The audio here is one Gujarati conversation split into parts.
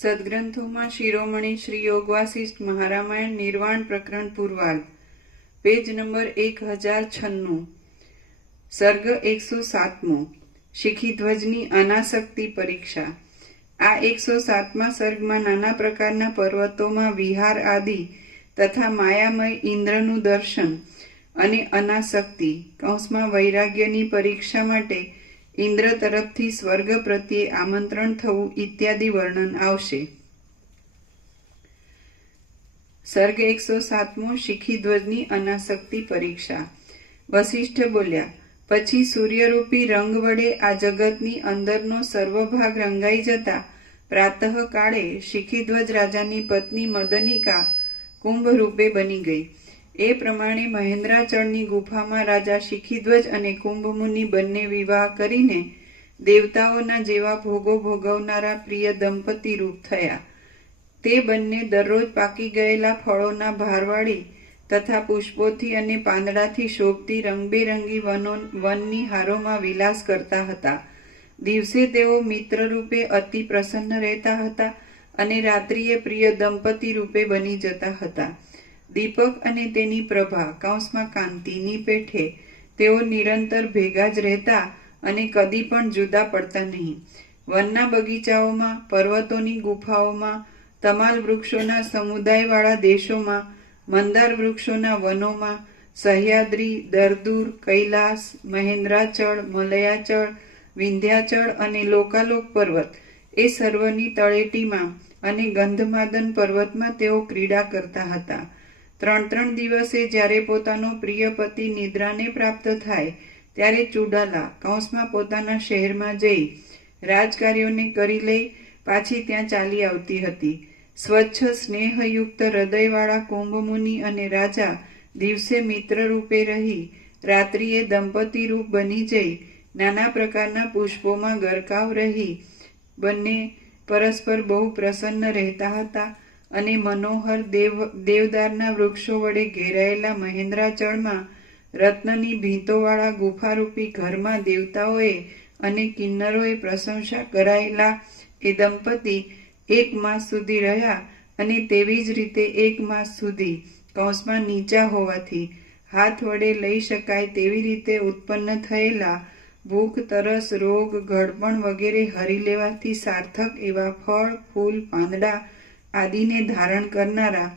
સદગ્રંથોમાં શિરોમણી શ્રી યોગવાસિષ્ઠ મહારામાયણ નિર્વાણ પ્રકરણ પૂર્વાર્ધ, પેજ નંબર 1096, સર્ગ 107મો, શિખીધ્વજની અનાસક્તિ પરીક્ષા. આ 107મા સર્ગમાં નાના પ્રકારના પર્વતોમાં વિહાર આદિ તથા માયામય ઇન્દ્રનું દર્શન અને અનાસક્તિ કૌંસમાં વૈરાગ્યની પરીક્ષા માટે ઇન્દ્ર તરફથી સ્વર્ગ પ્રત્યે આમંત્રણ થવું ઇત્યાદિ વર્ણન આવશે. સર્ગ 107મો, શિખીધ્વજની અનાસક્તિ પરીક્ષા. વસિષ્ઠ બોલ્યા, પછી સૂર્યરૂપી રંગ વડે આ જગતની અંદરનો સર્વભાગ રંગાઈ જતા પ્રાતઃ કાળે શિખીધ્વજ રાજાની પત્ની મદનિકા કુંભ રૂપે બની ગઈ. એ પ્રમાણે મહેન્દ્રાચળની ગુફામાં રાજા શિખીધ્વજ અને કુંભમુનિ બંને વિવાહ કરીને દેવતાઓના જેવા ભોગો ભોગવનારા પ્રિય દંપતી રૂપ થયા. તે બંને દરરોજ પાકી ગયેલા ફળોના ભારવાળી તથા પુષ્પોથી અને પાંદડાથી શોભતી રંગબેરંગી વનની હારોમાં વિલાસ કરતા હતા. દિવસે તેઓ મિત્ર રૂપે અતિ પ્રસન્ન રહેતા હતા અને રાત્રિએ પ્રિય દંપતી રૂપે બની જતા હતા. દીપક અને તેની પ્રભા કૌંસમાં કાંતિની પેઠે તેઓ નિરંતર ભેગા જ રહેતા અને કદી પણ જુદા પડતા નહીં. વનના બગીચાઓમાં, પર્વતોની ગુફાઓમાં, તમાલ વૃક્ષોના સમુદાયવાળા દેશોમાં, મંદાર વૃક્ષોના વનોમાં, સહ્યાદ્રી, દરદૂર, કૈલાસ, મહેન્દ્રાચળ, મલયાચળ, વિંધ્યાચળ અને લોકાલોક પર્વત એ સર્વની તળેટીમાં અને ગંધમાદન પર્વતમાં તેઓ ક્રીડા કરતા હતા. 3 દિવસે જ્યારે પોતાનો પ્રિય પતિ નિદ્રાને પ્રાપ્ત થાય ત્યારે ચુડાલા કૌંસમાં પોતાના શહેરમાં જઈ રાજકાર્યોને કરી લઈ પાછી ત્યાં ચાલી આવતી હતી. સ્વચ્છ સ્નેહયુક્ત હૃદયવાળા કુંભમુનિ અને રાજા દિવસે મિત્ર રૂપે રહી રાત્રિએ દંપતી રૂપ બની જઈ નાના પ્રકારના પુષ્પોમાં ગરકાવ રહી બંને પરસ્પર બહુ પ્રસન્ન રહેતા હતા અને મનોહર દેવદારના વૃક્ષો વડે ઘેરાયેલા મહેન્દ્રાચળમાં રત્નની ભીંતોવાળા ગુફારૂપી ઘરમાં દેવતાઓએ અને કિન્નરોએ પ્રશંસા કરાયેલા એ દંપતી 1 માસ સુધી રહ્યા અને તેવી જ રીતે 1 માસ સુધી કૌંસમાં નીચા હોવાથી હાથ વડે લઈ શકાય તેવી રીતે ઉત્પન્ન થયેલા ભૂખ, તરસ, રોગ, ઘડપણ વગેરે હરી લેવાથી સાર્થક એવા ફળ, ફૂલ, પાંદડા આદિને ધારણ કરનારા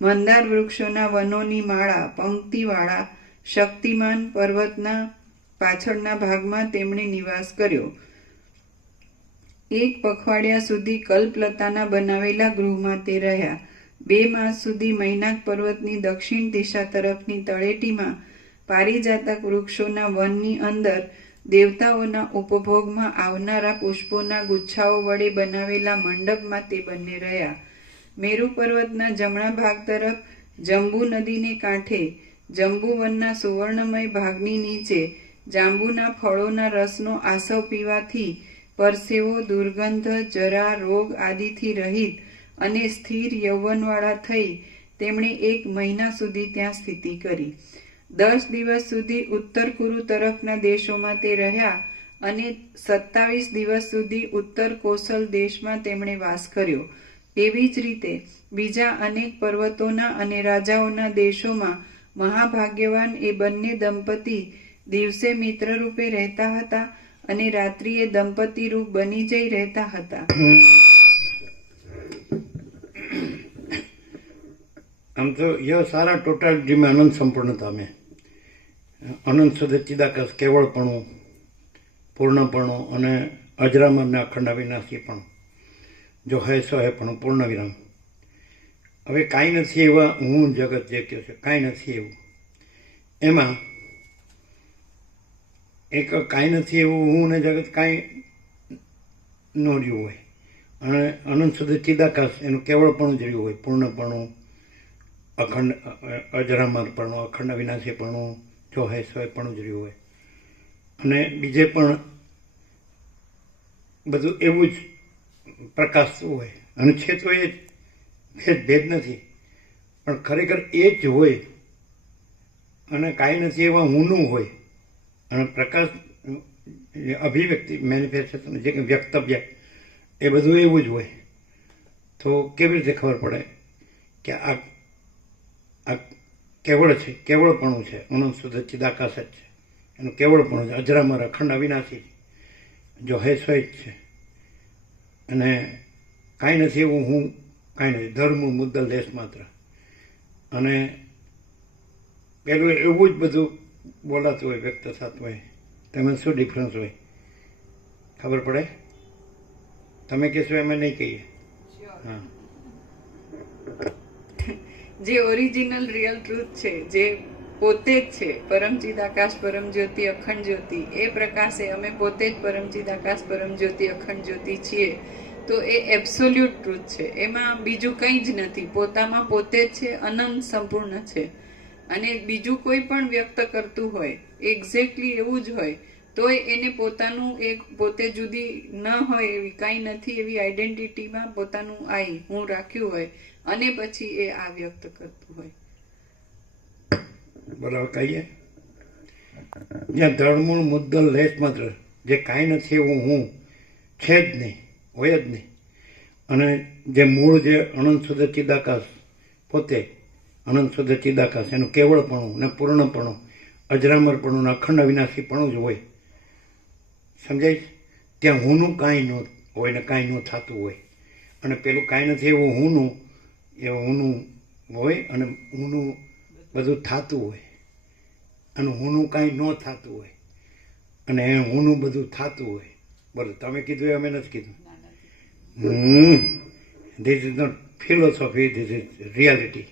મંદાર વૃક્ષોના વનોની માળા પંક્તિવાળા શક્તિમાન પર્વતના પાછળના ભાગમાં તેમણે નિવાસ કર્યો. 1 પખવાડિયા સુધી કલ્પલતાના બનાવેલા ગૃહમાં તે રહ્યા. 2 માસ સુધી મૈનાક પર્વતની દક્ષિણ દિશા તરફની તળેટીમાં પારિજાતક વૃક્ષોના વનની અંદર દેવતાઓના ઉપભોગમાં આવનારા પુષ્પોના ગુચ્છાઓ વડે બનાવેલા મંડપમાં તે બંને રહ્યા. મેરુ પર્વતના જમણા ભાગ તરફ જંબુ નદીને કાંઠે જંબુવનના સુવર્ણમય ભાગની નીચે જાંબુના ફળોના રસનો આસવ પીવાથી પરસેવો, દુર્ગંધ, જરા, રોગ આદિથી રહિત અને સ્થિર યૌવનવાળા થઈ તેમણે 1 મહિના સુધી ત્યાં સ્થિતિ કરી. 10 દિવસ સુધી ઉત્તર કુરુ તરફના દેશોમાં તે રહ્યા અને 27 દિવસ સુધી ઉત્તર કોસલ દેશમાં તેમણે વાસ કર્યો. એવી જ રીતે બીજા અનેક પર્વતોના અને રાજાઓના દેશોમાં મહાભાગ્યવાન એ બંને દંપતી દિવસે મિત્ર રૂપે રહેતા હતા અને રાત્રિએ દંપતી રૂપ બની જઈ રહેતા હતા. આમ તો यह सारा टोटालिटी में अनंत संपूर्णता में अनंत सदचिदाकाश केवळपणું, પૂર્ણપણું અને અજરામર ને અખંડ અવિનાશીપણું, જો હે સો હે પણ પૂર્ણ વિરામ. હવે કાંઈ નથી એવા હું જગત જે કહે છે, કાંઈ નથી એવું. એમાં એક કાંઈ નથી એવું હું ને જગત કાંઈ ન રહ્યું હોય અને અનંત સદચિદાકાશ એનું કેવળપણું જ રહ્યું હોય, પૂર્ણપણું, અખંડ અજરામરપણું, અખંડ અવિનાશીપણું, જો હે સો પણ જ રહ્યું હોય. અને બીજે પણ બધું એવું જ પ્રકાશતું હોય અને છે તો એ જ ભેદ નથી, પણ ખરેખર એ જ હોય અને કાંઈ નથી એવા ઊનું હોય અને પ્રકાશ અભિવ્યક્તિ મેનિફેસ્ટેશન જે કંઈ વ્યક્તવ્ય એ બધું એવું જ હોય. તો કેવી રીતે ખબર પડે કે આ કેવળ છે, કેવળપણું છે, અનંત શુદ્ધ ચિદાકાશ જ છે, એનું કેવળપણું છે, અજરામર અખંડ અવિનાશી જો હે સો જ છે, અને કાંઈ નથી એવું હું, કાંઈ નથી, ધર્મ મુદ્દલ દેશ માત્ર. અને પેલું એવું જ બધું બોલાતું હોય, વ્યક્ત થતું હોય, તેમાં શું ડિફરન્સ હોય ખબર પડે? તમે કહેશો એમ નહીં કહીએ. હા, જે ઓરિજિનલ રિયલ ટ્રુથ છે, જે પોતે જ છે, પરમચિદ આકાશ પરમ જ્યોતિ અખંડ જ્યોતિ, એ પ્રકાશે અમે પોતે જ પરમચિદ આકાશ પરમ જ્યોતિ અખંડ જ્યોતિ છીએ. તો એ એબ્સોલ્યુટ ટ્રુથ છે, એમાં બીજું કંઈ જ નથી, પોતામાં પોતે જ છે, અનંત સંપૂર્ણ છે. અને બીજું કોઈ પણ વ્યક્ત કરતું હોય એક્ઝેક્ટલી એવું જ હોય તોય એને પોતાનું એક પોતે જુદી ન હોય એવી કાંઈ નથી એવી આઈડેન્ટિટીમાં પોતાનું હું રાખ્યું હોય અને પછી એ આ વ્યક્ત કરતું હોય. બરાબર કહીએ. જ્યાં ધર્મૂળ મુદ્દલ લેશ માત્ર, જે કાંઈ નથી એવું હું છે જ નહીં, હોય જ નહીં, અને જે મૂળ જે અનંત શુદ્ધ ચિદાકાશ પોતે અનંત શુદ્ધ ચિદાકાશ, એનું કેવળપણું ને પૂર્ણપણું, અજરામરપણું ને અખંડ અવિનાશીપણું જ હોય. સમજાય? ત્યાં હુંનું કાંઈ ન હોય ને કાંઈ ન થતું હોય, અને પેલું કાંઈ નથી એવું હુંનું, એ હુંનું હોય અને હુંનું બધું થતું હોય, અને હુંનું કાંઈ ન થતું હોય, અને હુંનું બધું થતું હોય. બોલો, તમે કીધું એ અમે નથી કીધું. This is not philosophy, this is reality.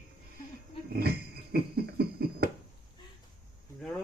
જાણો